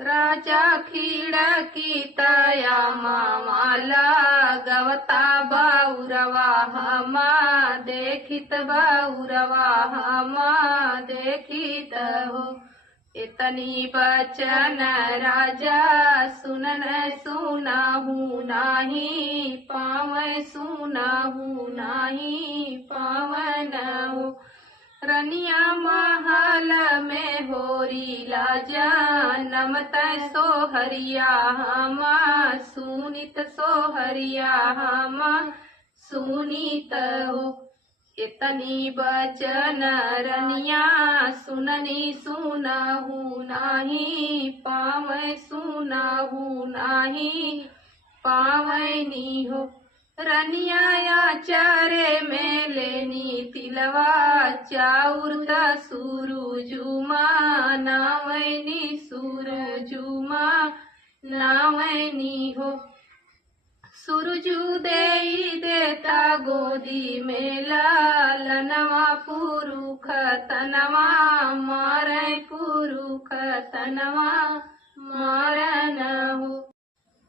राजा खिड़की तया माला गवता बाउरवा हमा देखित बाउरवा हमा देखित हो। इतनी बचन राजा सुनन सुनाहू नाही पावन सुनाहू नाही पावन हो। रनिया महल में होरी लाजा नमत सोहरिया हमा सुनित सोहरिया हमा सुनित हो। इतनी बचन रनिया सुननी सुनाहू नाही पावै सुनाहू नाही पावनी हो। रनिया या चारे में लेनी तिलवा चाउर सूरुजुमा नावैनी सूरुजुमा नावैनी हो। सूरजू देई देता गोदी में लालनवा पुरुख तनवा मारै पुरुख तनवा मारन हो।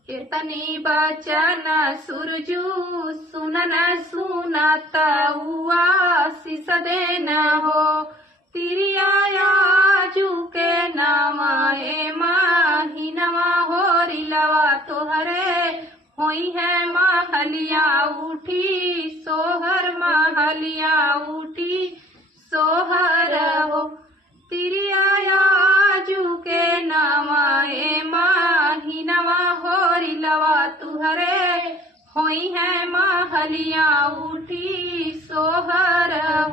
इतनी बचन सूरजू सुनन सुनाता हुआ शिष देन हो। तिरिया जुके नामा ए माहिनवा होरी लवा तोहरे होई है महलिया उठी सोहर महलिया उठी सोहर हो। तिरिया जुके नामा ए माहिनवा होरी लवा तुहरे होई है महलिया उठी सोहर हो।